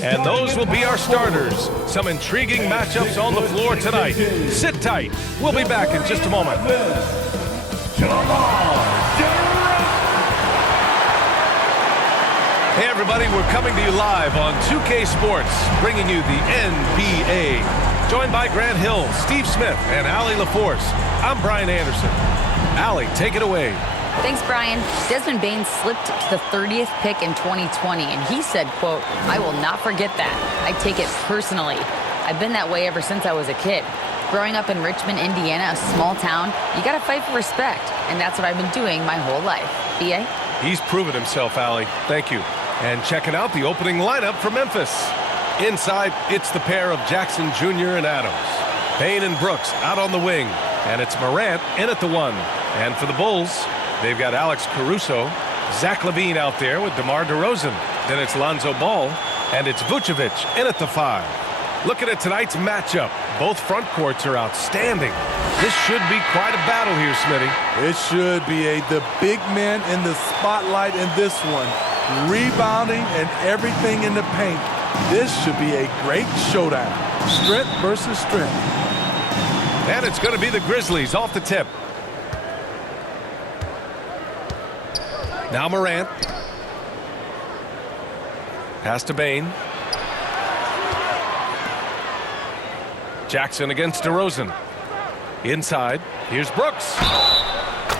And those will be our starters. Some intriguing matchups on the floor tonight. Sit tight. We'll be back in just a moment. Hey everybody, we're coming to you live on 2K Sports, bringing you the NBA. Joined by Grant Hill, Steve Smith, and Allie LaForce. I'm Brian Anderson. Allie, take it away. Thanks, Brian. Desmond Bane slipped to the 30th pick in 2020, and he said, quote, "I will not forget that. I take it personally. I've been that way ever since I was a kid. Growing up in Richmond, Indiana, a small town, you got to fight for respect, and that's what I've been doing my whole life." B.A.? He's proven himself, Allie. Thank you. And checking out the opening lineup for Memphis. Inside, it's the pair of Jackson Jr. and Adams. Bane and Brooks out on the wing, and it's Morant in at the 1. And for the Bulls, they've got Alex Caruso, Zach LaVine out there with DeMar DeRozan. Then it's Lonzo Ball, and it's Vucevic in at the 5. Looking at tonight's matchup, both front courts are outstanding. This should be quite a battle here, Smitty. It should be. The big men in the spotlight in this one. Rebounding and everything in the paint. This should be a great showdown. Strength versus strength. And it's going to be the Grizzlies off the tip. Now Morant. Pass to Bane. Jackson against DeRozan. Inside. Here's Brooks.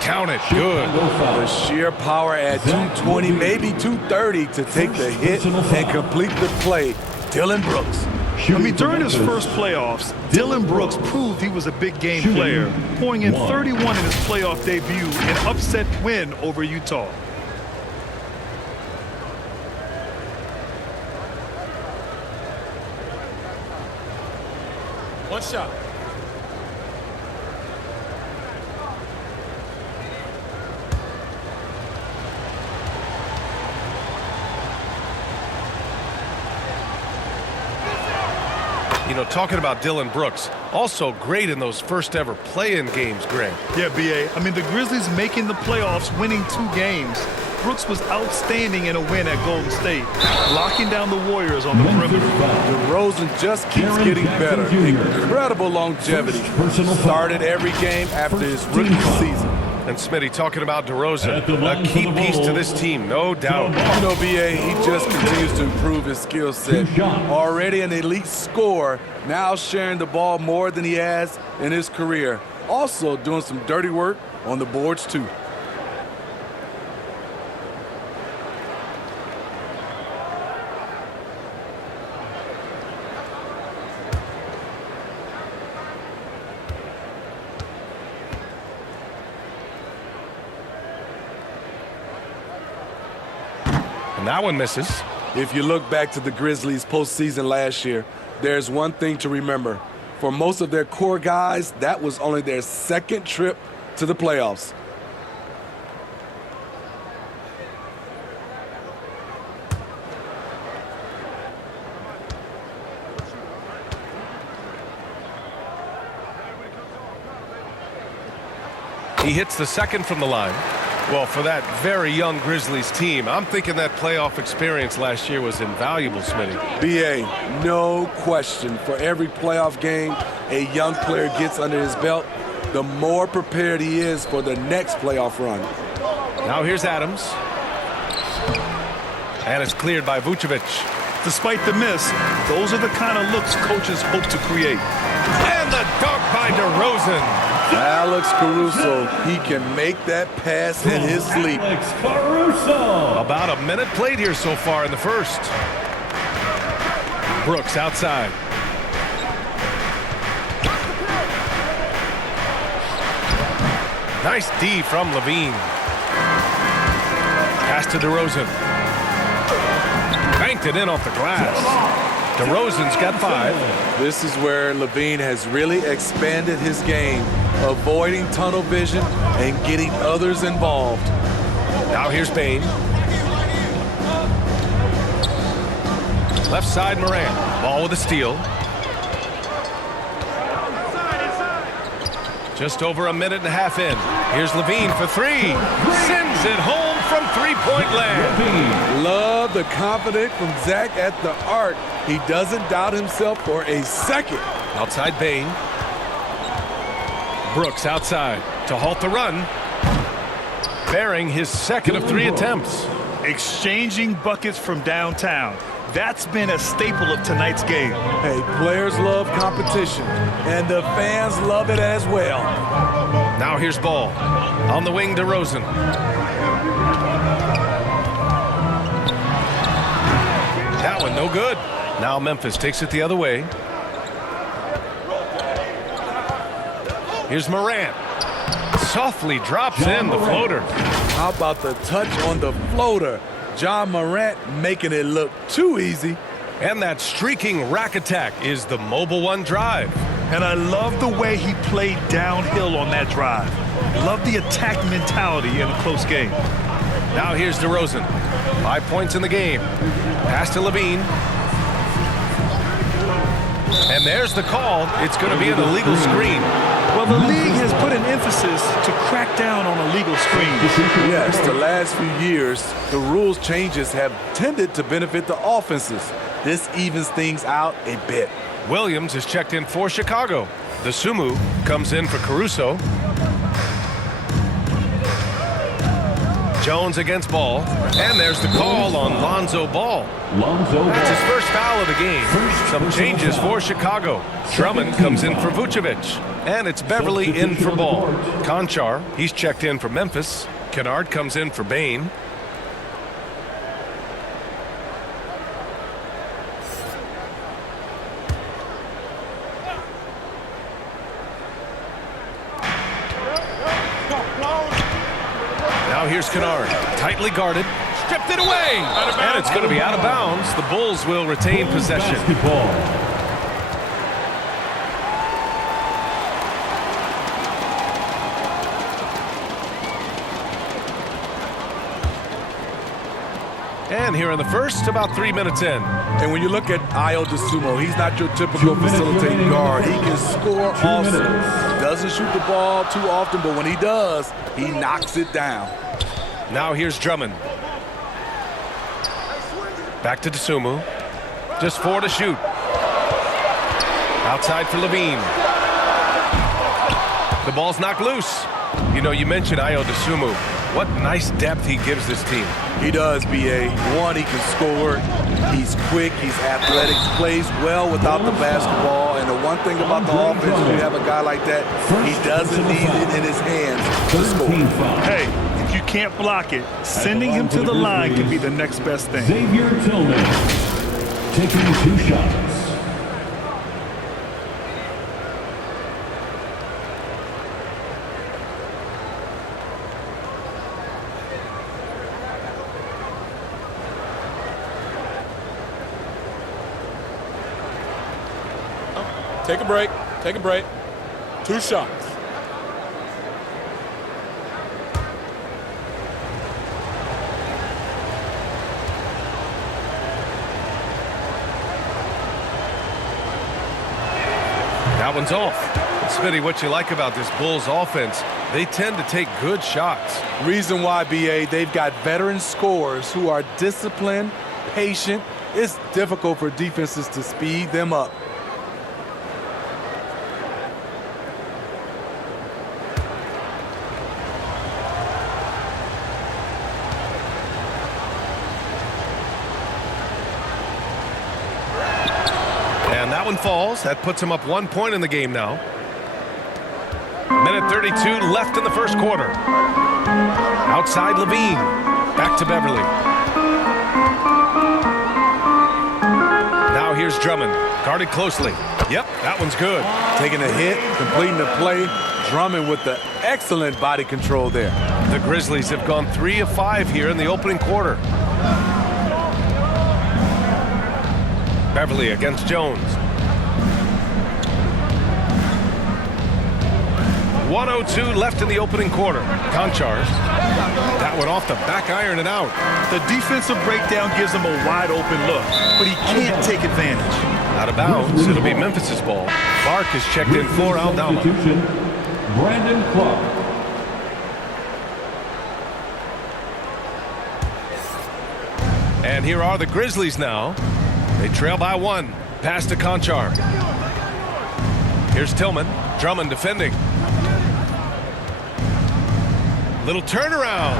Count it. Good. The sheer power at 220, maybe 230 to take the hit and complete the play. Dylan Brooks. I mean, during his first playoffs, Dylan Brooks proved he was a big game player, pouring in 31 in his playoff debut, an upset win over Utah. One shot. You know, talking about Dylan Brooks, also great in those first ever play-in games, Grant. Yeah, B.A. I mean, the Grizzlies making the playoffs, winning 2 games. Brooks was outstanding in a win at Golden State, locking down the Warriors on the perimeter. DeRozan just keeps getting better. Incredible longevity. Started every game after his rookie season. And Smitty, talking about DeRozan, a key piece to this team, no doubt. You know, B.A., he just continues to improve his skill set. Already an elite scorer, now sharing the ball more than he has in his career. Also doing some dirty work on the boards, too. And that one misses. If you look back to the Grizzlies postseason last year, there's one thing to remember. For most of their core guys, that was only their second trip to the playoffs. He hits the second from the line. Well, for that very young Grizzlies team, I'm thinking that playoff experience last year was invaluable, Smitty. B.A., no question. For every playoff game a young player gets under his belt, the more prepared he is for the next playoff run. Now here's Adams. And it's cleared by Vucevic. Despite the miss, those are the kind of looks coaches hope to create. And the dunk by DeRozan. Alex Caruso, he can make that pass in his sleep. Alex Caruso. About a minute played here so far in the first. Brooks outside. Nice D from LaVine. Pass to DeRozan. Banked it in off the glass. DeRozan's got 5. This is where LaVine has really expanded his game, avoiding tunnel vision and getting others involved. Now here's Bane. Left side Morant. Ball with a steal. Just over a minute and a half in. Here's LaVine for 3. Sends it home from three-point land. Love the confidence from Zach at the arc. He doesn't doubt himself for a second. Outside Bain. Brooks outside to halt the run. Bearing his second of 3 attempts. Exchanging buckets from downtown. That's been a staple of tonight's game. Hey, players love competition, and the fans love it as well. Now here's Ball. On the wing to Rosen. That one no good. Now Memphis takes it the other way. Here's Morant. Softly drops in the floater. How about the touch on the floater? John Morant making it look too easy. And that streaking rack attack is the Mobile One drive. And I love the way he played downhill on that drive. Love the attack mentality in a close game. Now here's DeRozan. 5 points in the game. Pass to Levine. And there's the call. It's going to be an illegal screen. Well, the league has put an emphasis to crack down on illegal screens. Yes, the last few years, the rules changes have tended to benefit the offenses. This evens things out a bit. Williams is checked in for Chicago. The Sumu comes in for Caruso. Jones against Ball. And there's the call on Lonzo Ball. That's his first foul of the game. Some changes for Chicago. Drummond comes in for Vucevic. And it's Beverly in for Ball. Conchar, he's checked in for Memphis. Kennard comes in for Bain. Now here's Kennard, tightly guarded, stripped it away, and it's going to be out of bounds. The Bulls will retain possession. And here in the first, about 3 minutes in. And when you look at Ayo DeSumo, he's not your typical facilitating guard. He can score also. Doesn't shoot the ball too often, but when he does, he knocks it down. Now here's Drummond. Back to DeSumo. Just 4 to shoot. Outside for Levine. The ball's knocked loose. You know, you mentioned Ayo DeSumo. What nice depth he gives this team. He does, B.A. One, he can score. He's quick. He's athletic. Plays well without the basketball. And the one thing about the offense, when you have a guy like that, he doesn't need it in his hands to score. Hey, if you can't block it, sending him to the line can be the next best thing. Xavier Tillman taking 2 shots. Take a break. Take a break. 2 shots. That one's off. Smitty, what you like about this Bulls offense, they tend to take good shots. Reason why, B.A., they've got veteran scorers who are disciplined, patient. It's difficult for defenses to speed them up. And that one falls. That puts him up 1 point in the game now. Minute 32 left in the first quarter. Outside Levine. Back to Beverly. Now here's Drummond. Guarded closely. Yep, that one's good. Taking a hit, completing the play. Drummond with the excellent body control there. The Grizzlies have gone 3 of 5 here in the opening quarter. Beverly against Jones. 1:02 left in the opening quarter. Conchar. That one off the back iron and out. The defensive breakdown gives him a wide open look, but he can't take advantage. Out of bounds. It'll be Memphis's ball. Clark is checked in for Aldama. Brandon Clark. And here are the Grizzlies now. They trail by 1. Pass to Conchar. Here's Tillman. Drummond defending. Little turnaround.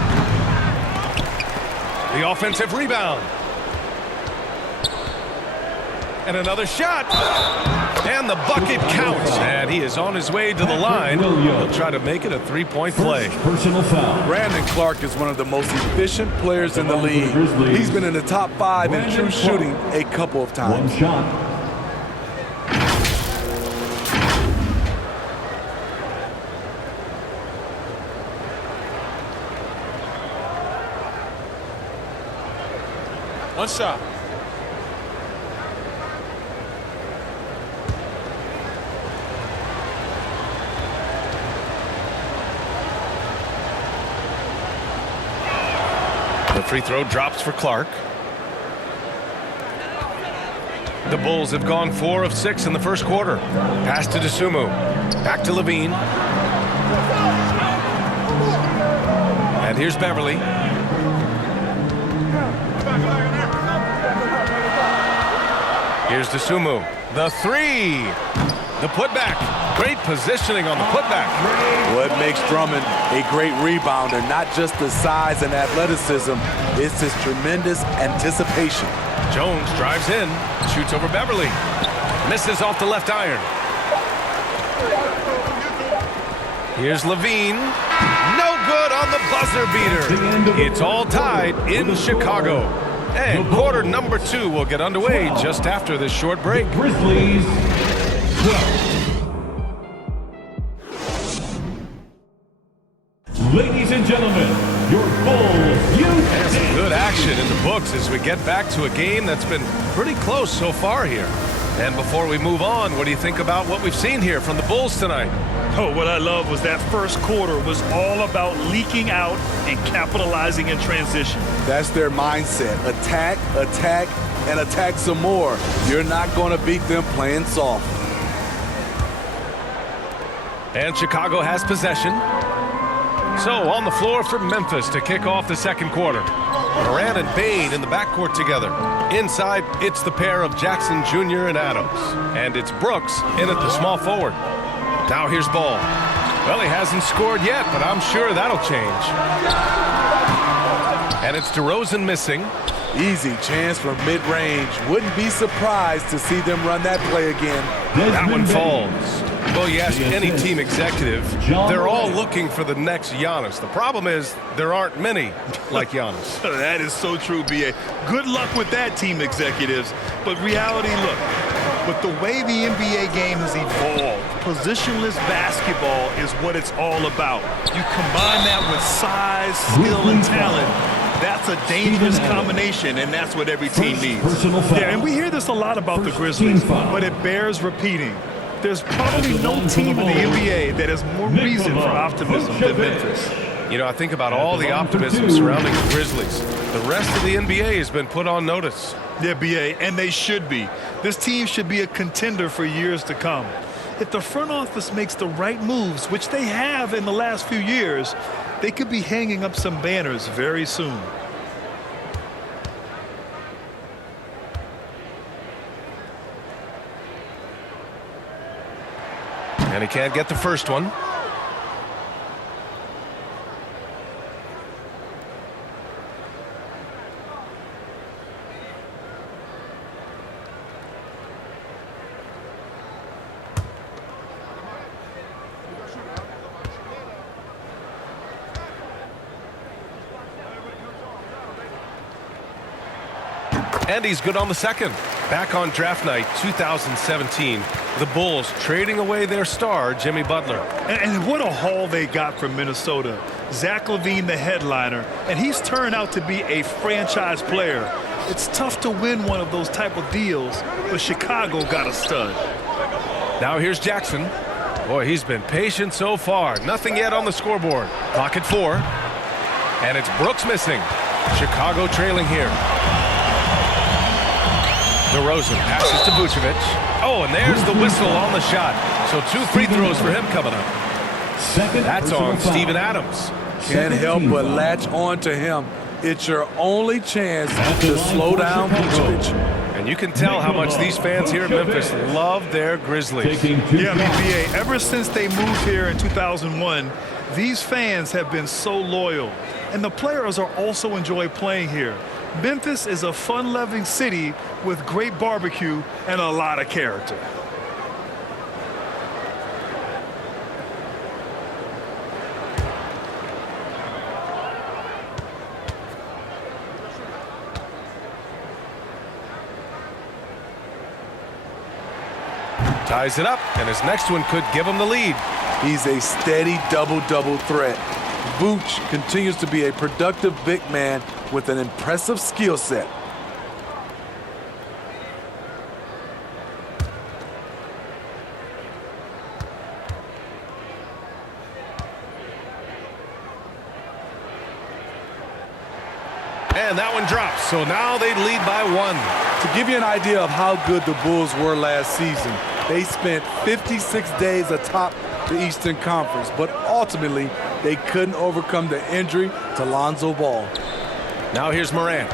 The offensive rebound. And another shot. And the bucket counts. And he is on his way to the line. He'll try to make it a three-point play. Personal foul. Brandon Clark is one of the most efficient players in the league. He's been in the top 5 in true shooting a couple of times. One shot. One shot. The free throw drops for Clark. The Bulls have gone 4 of 6 in the first quarter. Pass to DeSumo. Back to Levine. And here's Beverly. Here's DeSumo. The 3. The putback. Great positioning on the putback. What makes Drummond a great rebounder, not just the size and athleticism, it's his tremendous anticipation. Jones drives in, shoots over Beverly. Misses off the left iron. Here's Levine. No good on the buzzer beater. It's all tied in Chicago. And quarter number 2 will get underway just after this short break. Grizzlies 12. Ladies and gentlemen, your Bulls And some good action in the books as we get back to a game that's been pretty close so far here. And before we move on, what do you think about what we've seen here from the Bulls tonight? Oh, what I love was that first quarter was all about leaking out and capitalizing in transition. That's their mindset. Attack, attack, and attack some more. You're not going to beat them playing soft. And Chicago has possession. So on the floor for Memphis to kick off the second quarter. Morant and Bain in the backcourt together. Inside, it's the pair of Jackson Jr. and Adams. And it's Brooks in at the small forward. Now here's Ball. Well, he hasn't scored yet, but I'm sure that'll change. And it's DeRozan missing. Easy chance from mid-range. Wouldn't be surprised to see them run that play again. That one falls. Well, you ask any team executive, they're all looking for the next Giannis. The problem is there aren't many like Giannis. That is so true, B.A. Good luck with that, team executives. But reality, look, with the way the NBA game has evolved, positionless basketball is what it's all about. You combine that with size, skill, and talent. That's a dangerous combination, and that's what every team needs. Yeah, and we hear this a lot about the Grizzlies, but it bears repeating. There's probably no team in the NBA that has more reason for optimism than Memphis. You know, I think about all the optimism surrounding the Grizzlies. The rest of the NBA has been put on notice. Yeah, B.A., and they should be. This team should be a contender for years to come. If the front office makes the right moves, which they have in the last few years, they could be hanging up some banners very soon. And he can't get the first one. And he's good on the second. Back on draft night 2017, the Bulls trading away their star, Jimmy Butler. And what a haul they got from Minnesota. Zach LaVine, the headliner, and he's turned out to be a franchise player. It's tough to win one of those type of deals, but Chicago got a stud. Now here's Jackson. Boy, he's been patient so far. Nothing yet on the scoreboard. Clock at 4. And it's Brooks missing. Chicago trailing here. DeRozan passes to Vucevic. Oh, and there's the whistle on the shot. So 2 free throws for him coming up. That's on Steven Adams. Can't help but latch on to him. It's your only chance to slow down Vucevic. And you can tell how much these fans here in Memphis love their Grizzlies. Yeah, BA, ever since they moved here in 2001, these fans have been so loyal. And the players are also enjoy playing here. Memphis is a fun-loving city with great barbecue and a lot of character. Ties it up, and his next one could give him the lead. He's a steady double-double threat. Vooch continues to be a productive big man with an impressive skill set. And that one drops, so now they lead by 1. To give you an idea of how good the Bulls were last season, they spent 56 days atop the Eastern Conference, but ultimately they couldn't overcome the injury to Lonzo Ball. Now here's Morant.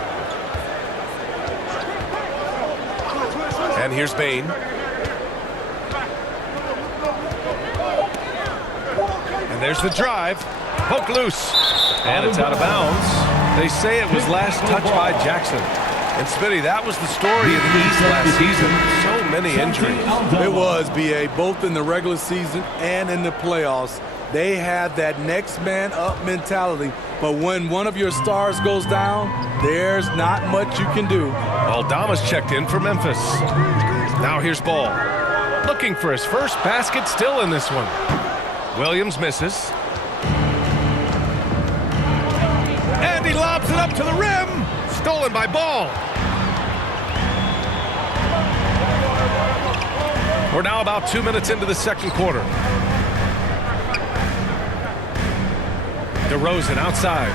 And here's Bane. And there's the drive. Poke loose. And it's out of bounds. They say it was last touched by Jackson. And Smitty, that was the story in the East last season. So many injuries. It was, B.A., both in the regular season and in the playoffs. They had that next man up mentality. But when one of your stars goes down, there's not much you can do. Aldama's checked in for Memphis. Now here's Ball. Looking for his first basket, still in this one. Williams misses. And he lobs it up to the rim. Stolen by Ball. We're now about 2 minutes into the second quarter. DeRozan outside.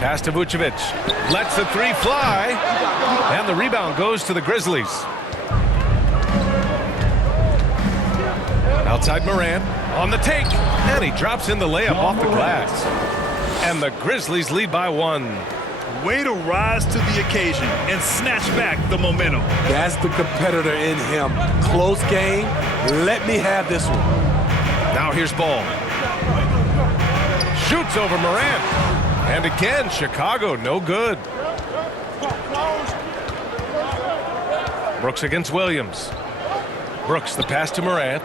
Pass to Vucevic. Lets the three fly. And the rebound goes to the Grizzlies. Outside Morant. On the take. And he drops in the layup off the glass. And the Grizzlies lead by 1. Way to rise to the occasion and snatch back the momentum. That's the competitor in him. Close game. Let me have this one. Now here's Ball. Shoots over Morant. And again, Chicago, no good. Brooks against Williams. Brooks, the pass to Morant.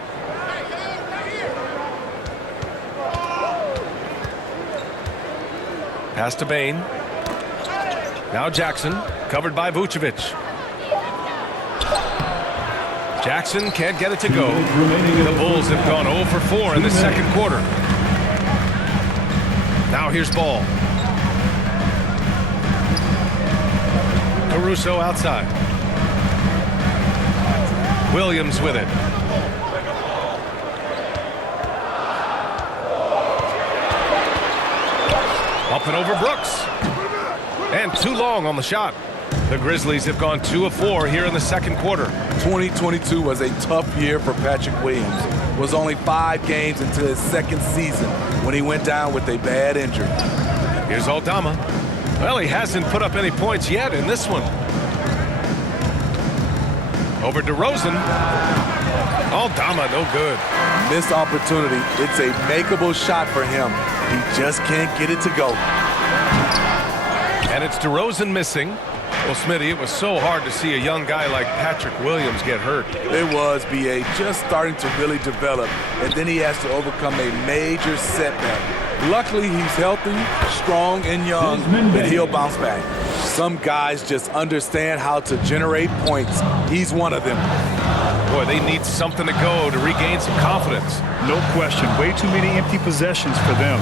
Pass to Bane. Now Jackson, covered by Vucevic. Jackson can't get it to go. The Bulls have gone 0 for 4 in the second quarter. Now here's Ball. Caruso outside. Williams with it. Up and over Brooks. And too long on the shot. The Grizzlies have gone 2 of 4 here in the second quarter. 2022 was a tough year for Patrick Williams. It was only 5 games into his second season when he went down with a bad injury. Here's Aldama. Well, he hasn't put up any points yet in this one. Over DeRozan. Aldama, no good. Missed opportunity. It's a makeable shot for him. He just can't get it to go. And it's DeRozan missing. Well, Smitty, it was so hard to see a young guy like Patrick Williams get hurt. It was, B.A., just starting to really develop, and then he has to overcome a major setback. Luckily, he's healthy, strong, and young, and he'll bounce back. Some guys just understand how to generate points. He's one of them. Boy, they need something to go to regain some confidence. No question. Way too many empty possessions for them.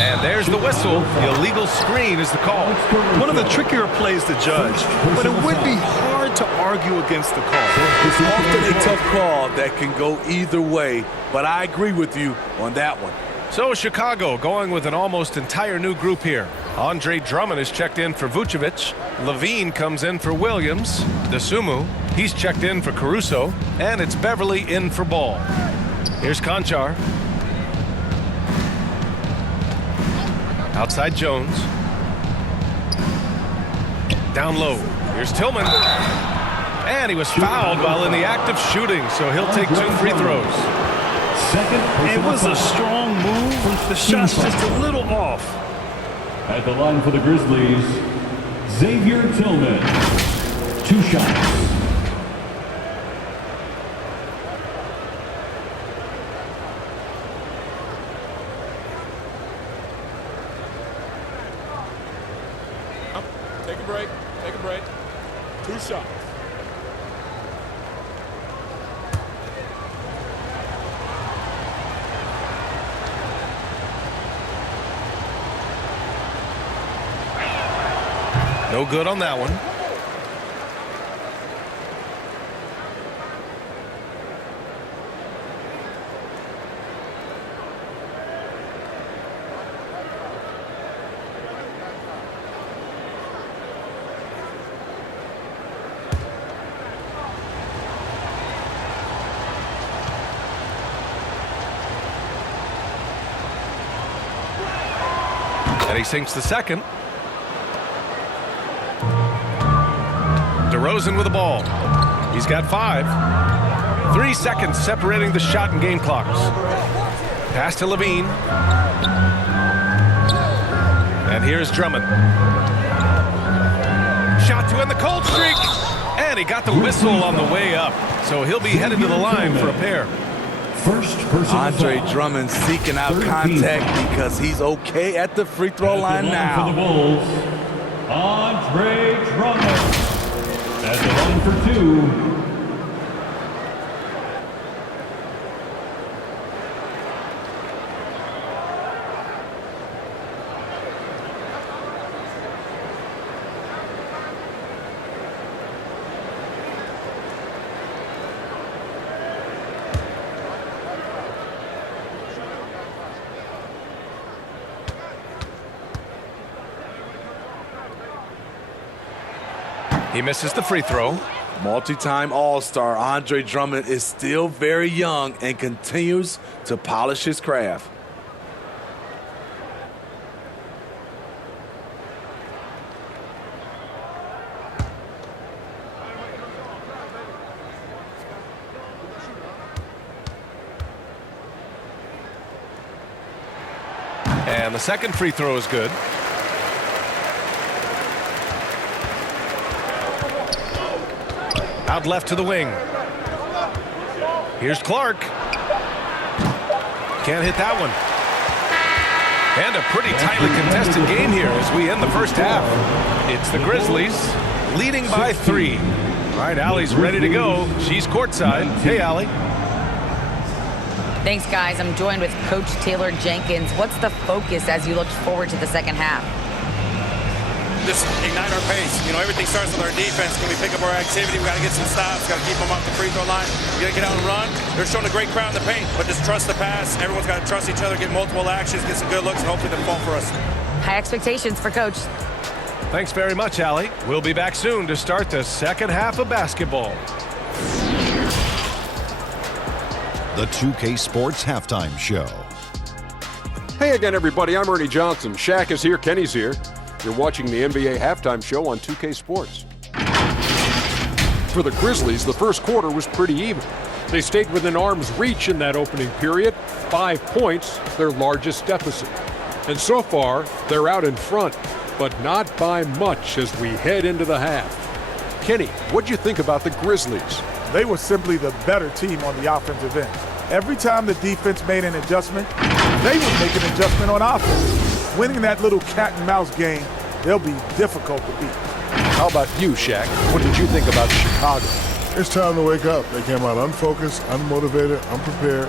And there's the whistle. The illegal screen is the call. One of the trickier plays to judge, but it would be hard to argue against the call. It's often a tough call that can go either way, but I agree with you on that one. So Chicago going with an almost entire new group here. Andre Drummond is checked in for Vucevic. Levine comes in for Williams. DeSumo, he's checked in for Caruso. And it's Beverly in for Ball. Here's Conchar. Outside Jones. Down low. Here's Tillman. And he was fouled while in the act of shooting, so he'll take 2 free throws. It was a strong move. The shot's just a little off. At the line for the Grizzlies, Xavier Tillman. 2 shots. Take a break. Take a break. 2 shots. No good on that one. And he sinks the second. DeRozan with the ball. He's got 5. 3 seconds separating the shot and game clocks. Pass to Levine. And here's Drummond. Shot to end the cold streak. And he got the whistle on the way up. So he'll be headed to the line for a pair. First person Andre foul. Drummond seeking out contact because he's okay at the free throw line For the now. Bulls, Andre Drummond. At the line for 2. He misses the free throw. Multi-time All-Star Andre Drummond is still very young and continues to polish his craft. And the second free throw is good. Out left to the wing. Here's Clark. Can't hit that one. And a pretty tightly contested game here as we end the first half. It's the Grizzlies leading by 3. All right, Allie's ready to go. She's courtside. Hey, Allie. Thanks, guys. I'm joined with Coach Taylor Jenkins. What's the focus as you look forward to the second half? Just ignite our pace. You know, everything starts with our defense. Can we pick up our activity? We got to get some stops. Got to keep them off the free throw line. We got to get out and run. They're showing a great crowd in the paint, but just trust the pass. Everyone's got to trust each other, get multiple actions, get some good looks, and hopefully they'll fall for us. High expectations for Coach. Thanks very much, Allie. We'll be back soon to start the second half of basketball. The 2K Sports Halftime Show. Hey again, everybody. I'm Ernie Johnson. Shaq is here. Kenny's here. You're watching the NBA Halftime Show on 2K Sports. For the Grizzlies, the first quarter was pretty even. They stayed within arm's reach in that opening period. 5 points, their largest deficit. And so far, they're out in front, but not by much as we head into the half. Kenny, what'd you think about the Grizzlies? They were simply the better team on the offensive end. Every time the defense made an adjustment, they would make an adjustment on offense. Winning that little cat and mouse game, they'll be difficult to beat. How about you, Shaq? What did you think about Chicago? It's time to wake up. They came out unfocused, unmotivated, unprepared,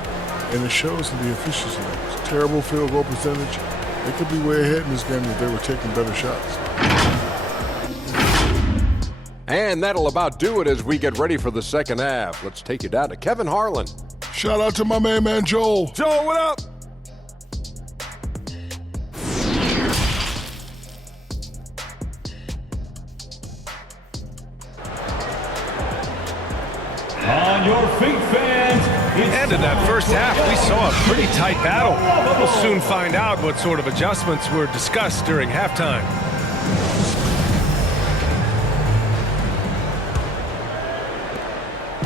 and it shows in the efficiency. It's a terrible field goal percentage. They could be way ahead in this game if they were taking better shots. And that'll about do it as we get ready for the second half. Let's take you down to Kevin Harlan. Shout out to my man Joel. Joel, what up? On your feet, fans, And in that first half, we saw a pretty tight battle. We'll soon find out what sort of adjustments were discussed during halftime.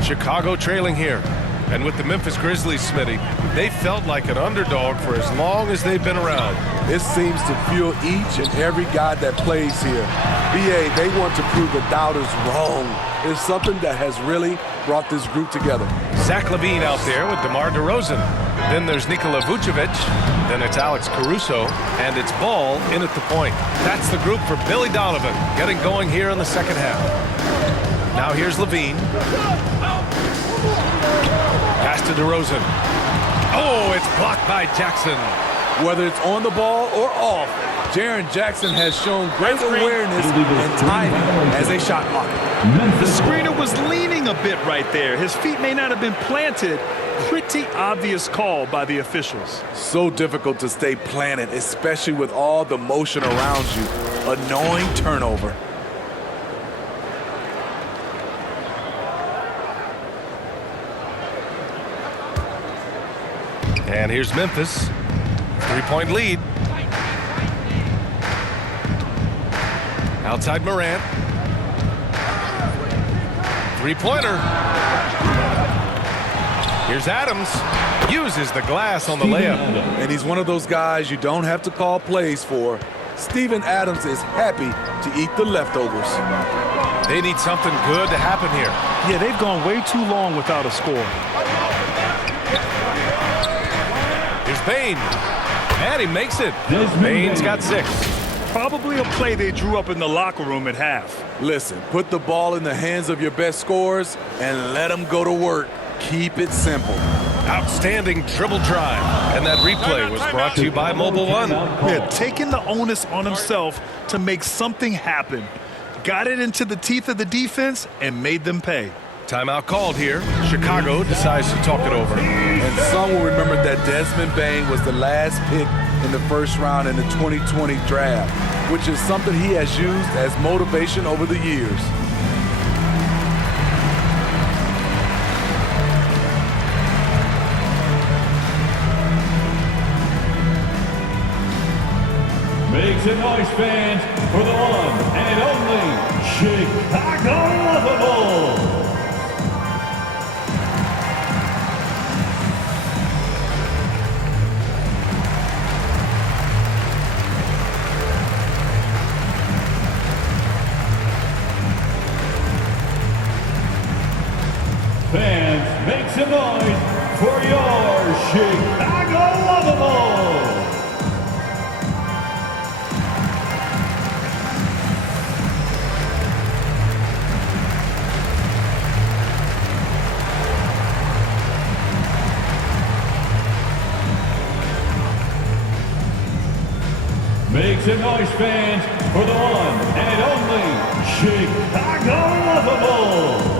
Chicago trailing here. And with the Memphis Grizzlies, Smitty, they felt like an underdog for as long as they've been around. It seems to fuel each and every guy that plays here. BA, they want to prove the doubters wrong. It's something that has really brought this group together. Zach LaVine out there with DeMar DeRozan. Then there's Nikola Vucevic. Then it's Alex Caruso. And it's Ball in at the point. That's the group for Billy Donovan, getting going here in the second half. Now here's LaVine. Pass to DeRozan. Oh, it's blocked by Jackson. Whether it's on the ball or off, Jaren Jackson has shown great awareness and timing as a shot blocker. The screener was leaning a bit right there. His feet may not have been planted. Pretty obvious call by the officials. So difficult to stay planted, especially with all the motion around you. Annoying turnover. And here's Memphis. 3-point lead. Outside Morant. Three-pointer. Here's Adams. Uses the glass on the layup. And he's one of those guys you don't have to call plays for. Steven Adams is happy to eat the leftovers. They need something good to happen here. Yeah, they've gone way too long without a score. Here's Bane. And he makes it. Bane's got 6. Probably a play they drew up in the locker room at half. Listen, put the ball in the hands of your best scorers and let them go to work. Keep it simple. Outstanding dribble drive. And that replay was brought to you by Mobile One. Yeah, taking the onus on himself to make something happen. Got it into the teeth of the defense and made them pay. Timeout called here. Chicago decides to talk it over. And some will remember that Desmond Bane was the last pick in the first round in the 2020 draft, which is something he has used as motivation over the years. Make some noise, fans, for the one and only Chicago Lovable. Fans, make some noise for your Chicago Lovable. Make some noise, fans, for the one and only Chicago Lovable.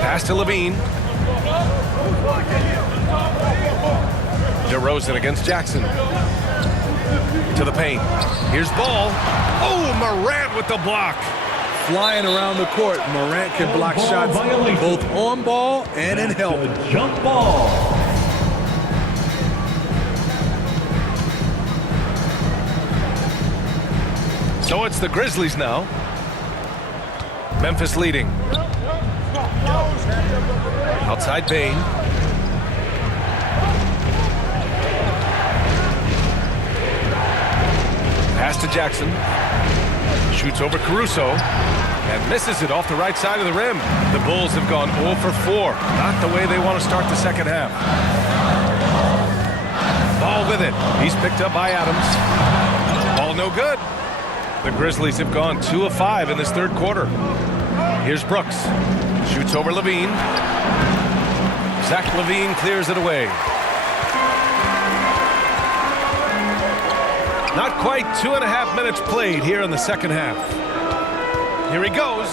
Pass to LaVine. DeRozan against Jackson. To the paint. Here's Ball. Oh, Morant with the block. Flying around the court, Morant can block shots both on ball and in help. Jump ball. So it's the Grizzlies now. Memphis leading. Outside Bane. Pass to Jackson. Shoots over Caruso. And misses it off the right side of the rim. The Bulls have gone 0 for 4. Not the way they want to start the second half. Ball with it. He's picked up by Adams. Ball no good. The Grizzlies have gone 2 of 5 in this third quarter. Here's Brooks. Shoots over LaVine. Zach LaVine clears it away. Not quite 2.5 minutes played here in the second half. Here he goes.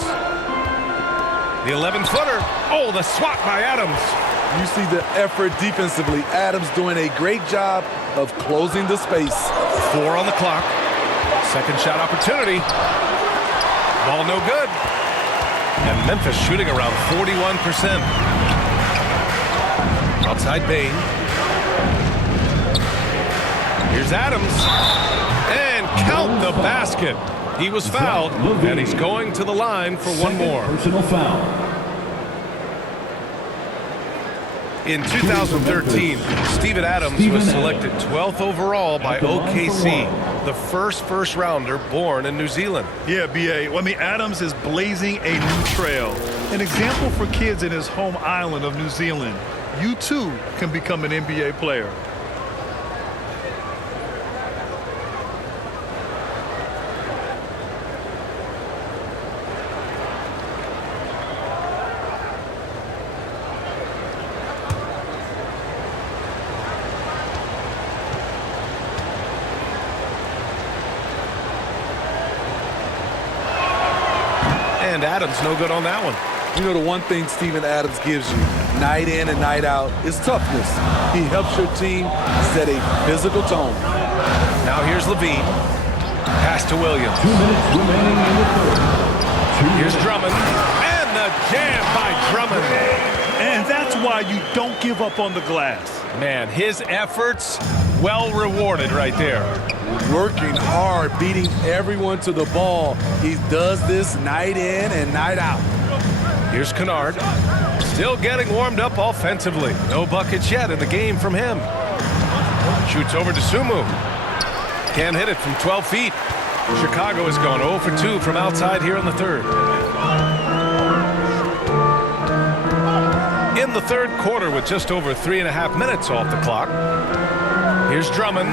The 11-footer. Oh, the swat by Adams. You see the effort defensively. Adams doing a great job of closing the space. 4 on the clock. Second shot opportunity. Ball no good. And Memphis shooting around 41%. Outside Bain. Here's Adams. And count the basket. He was fouled, and he's going to the line for one more. Personal foul. In 2013, Steven Adams was selected 12th overall by OKC, the first rounder born in New Zealand. Yeah, B.A. Well, I mean, Adams is blazing a new trail. An example for kids in his home island of New Zealand. You, too, can become an NBA player. And Adams no good on that one. You know, the one thing Steven Adams gives you night in and night out is toughness. He helps your team set a physical tone. Now here's Levine. Pass to Williams. 2 minutes remaining in the third. Here's Drummond. And the jam by Drummond. And that's why you don't give up on the glass. Man, his efforts well rewarded right there. Working hard, beating everyone to the ball. He does this night in and night out. Here's Kennard. Still getting warmed up offensively. No buckets yet in the game from him. Shoots over to Sumu. Can't hit it from 12 feet. Chicago has gone 0 for 2 from outside here in the third. In the third quarter with just over 3.5 minutes off the clock. Here's Drummond.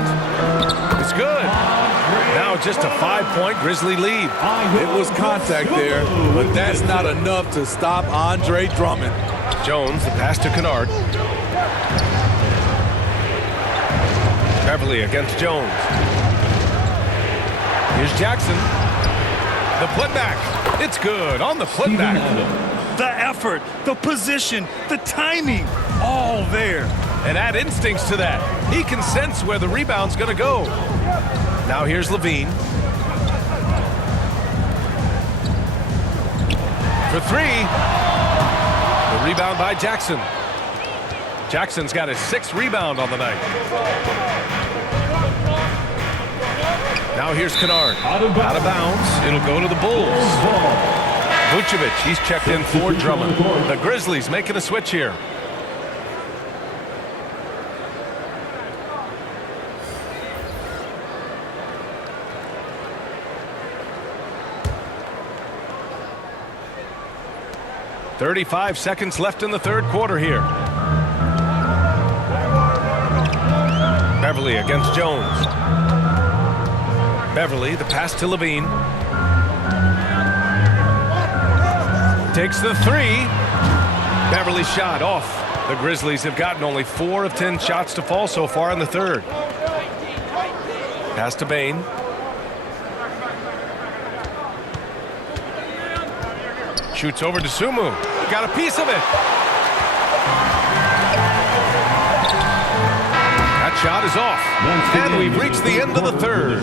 It's good. Now just a 5-point Grizzly lead. It was contact there, but that's not enough to stop Andre Drummond. Jones, the pass to Kennard. Beverly against Jones. Here's Jackson. The putback. It's good on the putback. The effort, the position, the timing, all there. And add instincts to that. He can sense where the rebound's going to go. Now here's Levine. For 3. The rebound by Jackson. Jackson's got his 6th rebound on the night. Now here's Kennard. Out of bounds. It'll go to the Bulls. Vucevic, he's checked in for Drummond. The Grizzlies making a switch here. .35 seconds left in the third quarter here. Beverly against Jones. Beverly, the pass to Levine. Takes the 3. Beverly shot off. The Grizzlies have gotten only 4 of 10 shots to fall so far in the third. Pass to Bain. Shoots over to Sumu. Got a piece of it. That shot is off. And we've reached the end of the third.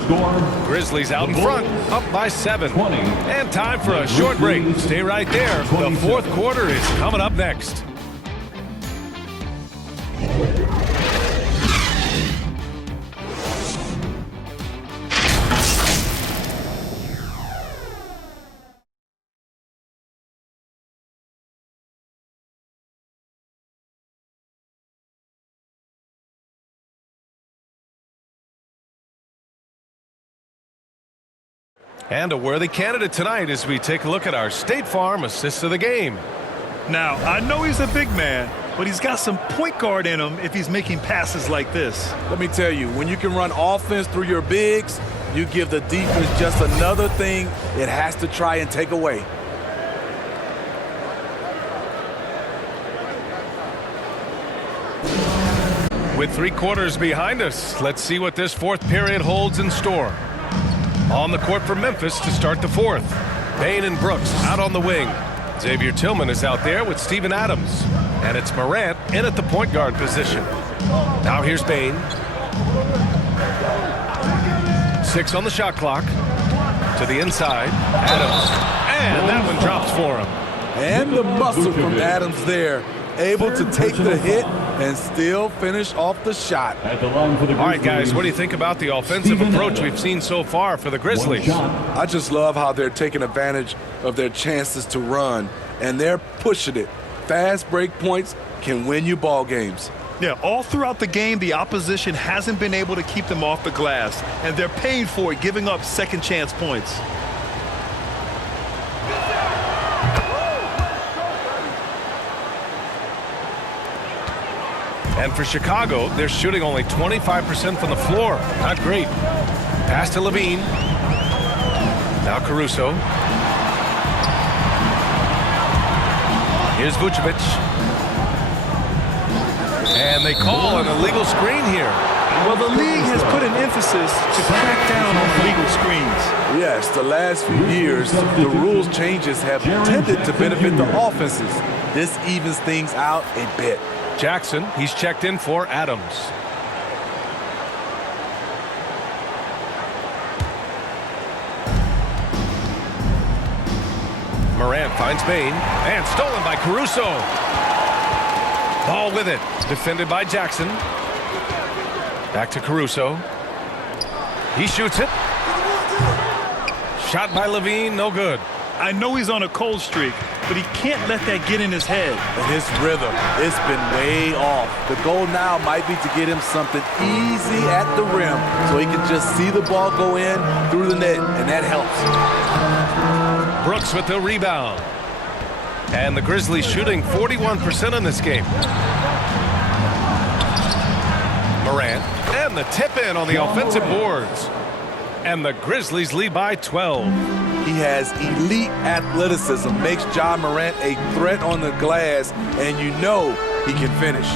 Grizzlies out in front, up by 7. And time for a short break. Stay right there. The fourth quarter is coming up next. And a worthy candidate tonight as we take a look at our State Farm assist of the game. Now, I know he's a big man, but he's got some point guard in him if he's making passes like this. Let me tell you, when you can run offense through your bigs, you give the defense just another thing it has to try and take away. With 3 quarters behind us, let's see what this fourth period holds in store. On the court for Memphis to start the fourth. Bain and Brooks out on the wing. Xavier Tillman is out there with Steven Adams. And it's Morant in at the point guard position. Now here's Bain. 6 on the shot clock. To the inside. Adams. And that one drops for him. And the muscle from Adams there. Able to take the hit and still finish off the shot. All right, guys, what do you think about the offensive approach we've seen so far for the Grizzlies? I just love how they're taking advantage of their chances to run, and they're pushing it. Fast break points can win you ball games. Yeah, all throughout the game, the opposition hasn't been able to keep them off the glass, and they're paying for it, giving up second chance points. And for Chicago, they're shooting only 25% from the floor. Not great. Pass to Levine. Now Caruso. Here's Vucevic. And they call an illegal screen here. Well, the league has put an emphasis to crack down on illegal screens. Yes, the last few years, the rules changes have tended to benefit the offenses. This evens things out a bit. Jackson, he's checked in for Adams. Morant finds Bain, and stolen by Caruso. Ball with it, defended by Jackson. Back to Caruso. He shoots it. Shot by Levine, no good. I know he's on a cold streak, but he can't let that get in his head. And his rhythm, it's been way off. The goal now might be to get him something easy at the rim so he can just see the ball go in through the net, and that helps. Brooks with the rebound. And the Grizzlies shooting 41% in this game. Morant, and the tip in on the offensive boards. And the Grizzlies lead by 12. He has elite athleticism, makes John Morant a threat on the glass, and you know he can finish.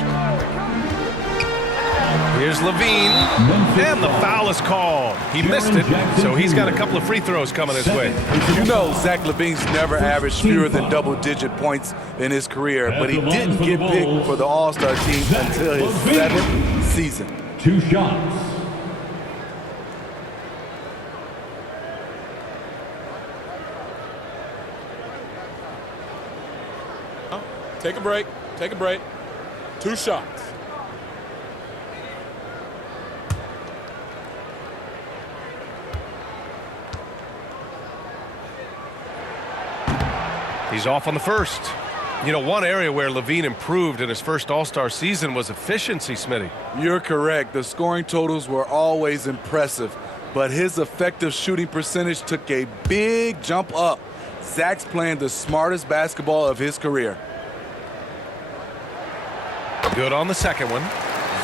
Here's Levine, and the foul is called. He missed it, so he's got a couple of free throws coming his way. You know Zach LaVine's never averaged fewer than double-digit points in his career, but he didn't get picked for the All-Star team until his 7th season. 2 shots. Take a break. Take a break. 2 shots. He's off on the first. You know, one area where Levine improved in his first All-Star season was efficiency, Smitty. You're correct. The scoring totals were always impressive, but his effective shooting percentage took a big jump up. Zach's playing the smartest basketball of his career. Good on the second one.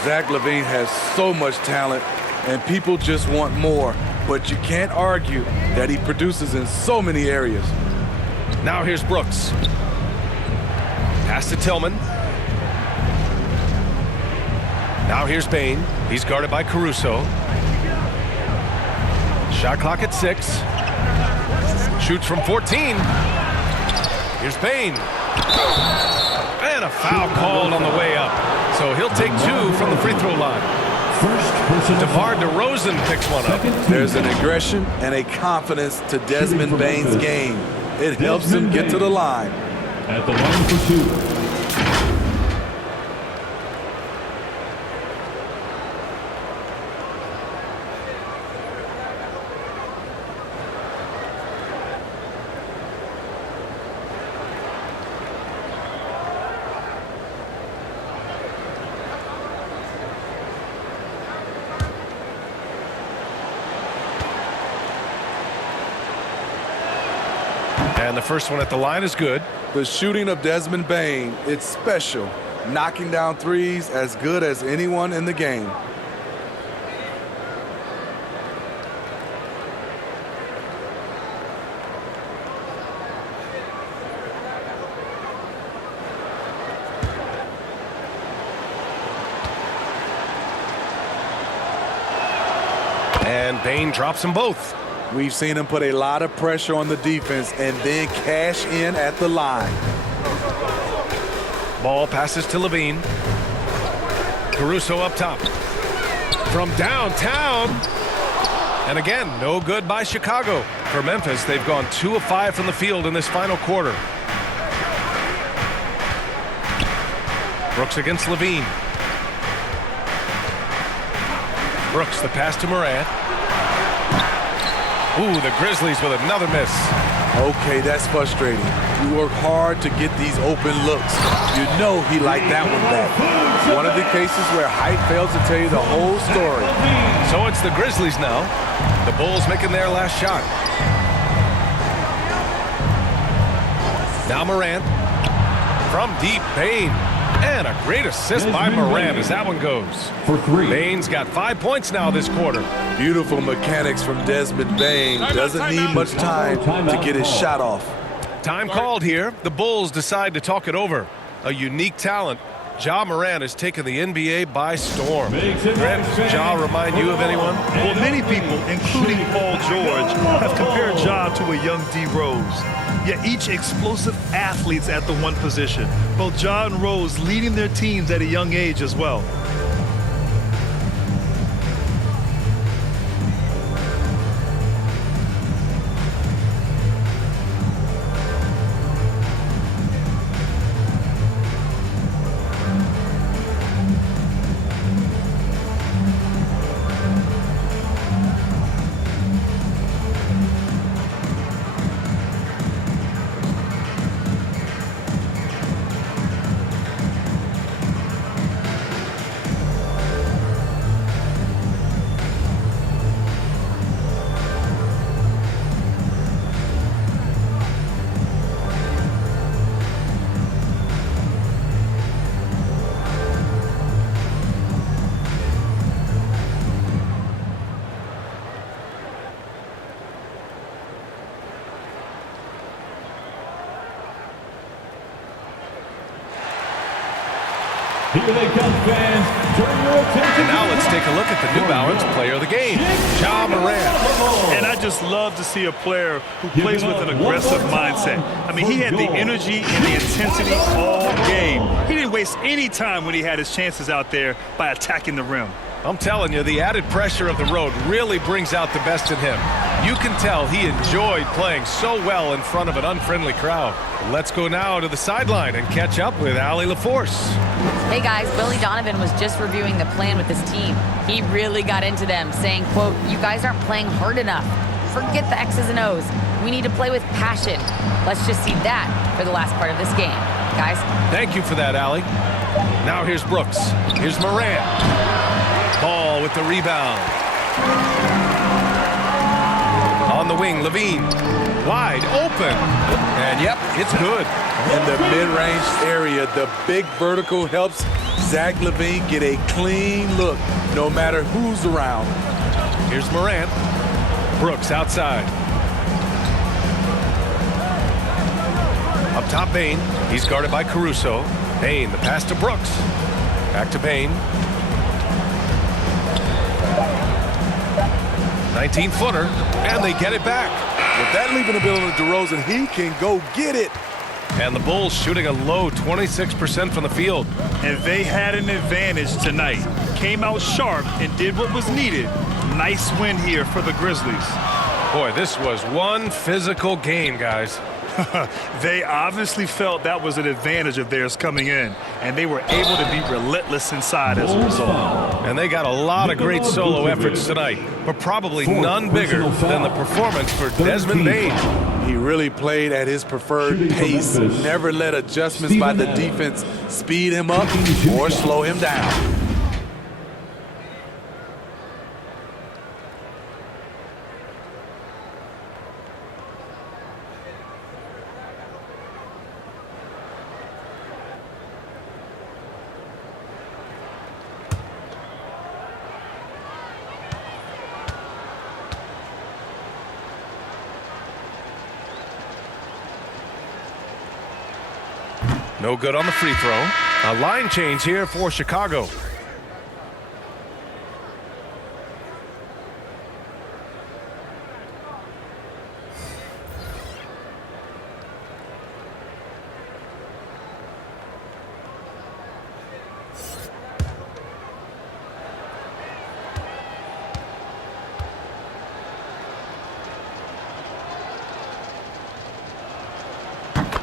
Zach LaVine has so much talent, and people just want more. But you can't argue that he produces in so many areas. Now here's Brooks. Pass to Tillman. Now here's Bain. He's guarded by Caruso. Shot clock at 6. Shoots from 14. Here's Bain. And a foul called on the way up. So he'll take 2 from the free throw line. DeMar DeRozan picks one up. There's an aggression and a confidence to Desmond Bain's game. It helps him get to the line. At the line for 2. And the first one at the line is good. The shooting of Desmond Bain, it's special. Knocking down threes as good as anyone in the game. And Bain drops them both. We've seen him put a lot of pressure on the defense and then cash in at the line. Ball passes to Levine. Caruso up top. From downtown. And again, no good by Chicago. For Memphis, they've gone 2 of 5 from the field in this final quarter. Brooks against Levine. Brooks, the pass to Morant. Ooh, the Grizzlies with another miss. Okay, that's frustrating. You work hard to get these open looks. You know he liked that one back. One of the cases where height fails to tell you the whole story. So it's the Grizzlies now. The Bulls making their last shot. Now Morant. From deep, Bane. And a great assist by Morant as that one goes. For 3. Bane's got 5 points now this quarter. Beautiful mechanics from Desmond Bane. Doesn't need much time to get his shot off. Time called here. The Bulls decide to talk it over. A unique talent. Ja Morant has taken the NBA by storm. Grant, does Ja remind you of anyone? Well, many people, including Paul George, have compared Ja to a young D. Rose. Yet each explosive athletes at the one position. Both Ja and Rose leading their teams at a young age as well. Here they come, fans. Turn your attention. And now let's take a look at the New Balance player of the game, Ja Morant. And I just love to see a player who plays with an aggressive mindset. I mean, he had the energy and the intensity all game. He didn't waste any time when he had his chances out there by attacking the rim. I'm telling you, the added pressure of the road really brings out the best in him. You can tell he enjoyed playing so well in front of an unfriendly crowd. Let's go now to the sideline and catch up with Allie LaForce. Hey guys, Billy Donovan was just reviewing the plan with his team. He really got into them, saying, quote, "You guys aren't playing hard enough. Forget the X's and O's. We need to play with passion." Let's just see that for the last part of this game. Guys? Thank you for that, Allie. Now here's Brooks. Here's Morant. Ball with the rebound. On the wing, Levine. Wide open. And yep, it's good. In the mid-range area, the big vertical helps Zach LaVine get a clean look no matter who's around. Here's Morant. Brooks outside. Up top, Bane. He's guarded by Caruso. Bane, the pass to Brooks. Back to Bane. 19-footer, and they get it back. With that leaving ability to DeRozan, he can go get it. And the Bulls shooting a low 26% from the field. And they had an advantage tonight. Came out sharp and did what was needed. Nice win here for the Grizzlies. Boy, this was one physical game, guys. They obviously felt that was an advantage of theirs coming in, and they were able to be relentless inside as a result. And they got a lot of great solo efforts tonight, but probably none bigger than the performance for Desmond Bane. He really played at his preferred pace, never let adjustments by the defense speed him up or slow him down. No good on the free throw. A line change here for Chicago.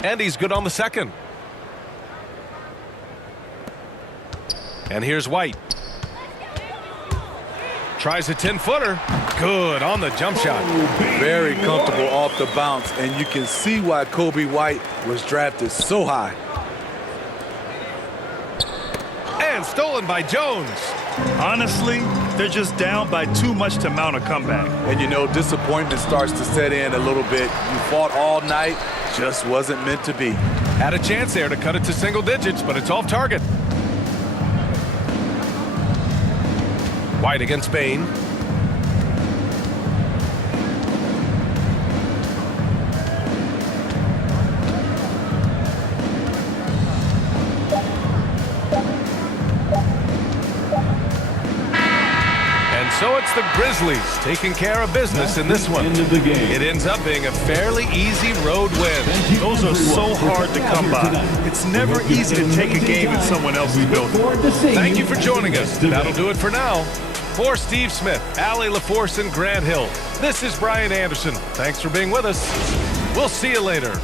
And he's good on the second. And here's White. Tries a 10-footer. Good on the jump shot. Very comfortable off the bounce, and you can see why Kobe White was drafted so high. And stolen by Jones. Honestly, they're just down by too much to mount a comeback. And you know, disappointment starts to set in a little bit. You fought all night, just wasn't meant to be. Had a chance there to cut it to single digits, but it's off target. White against Bain. So it's the Grizzlies taking care of business in this one. It ends up being a fairly easy road win. Those are so hard to come by. It's never easy to take a game in someone else's building. Thank you for joining us. That'll do it for now. For Steve Smith, Allie LaForce, and Grant Hill, this is Brian Anderson. Thanks for being with us. We'll see you later.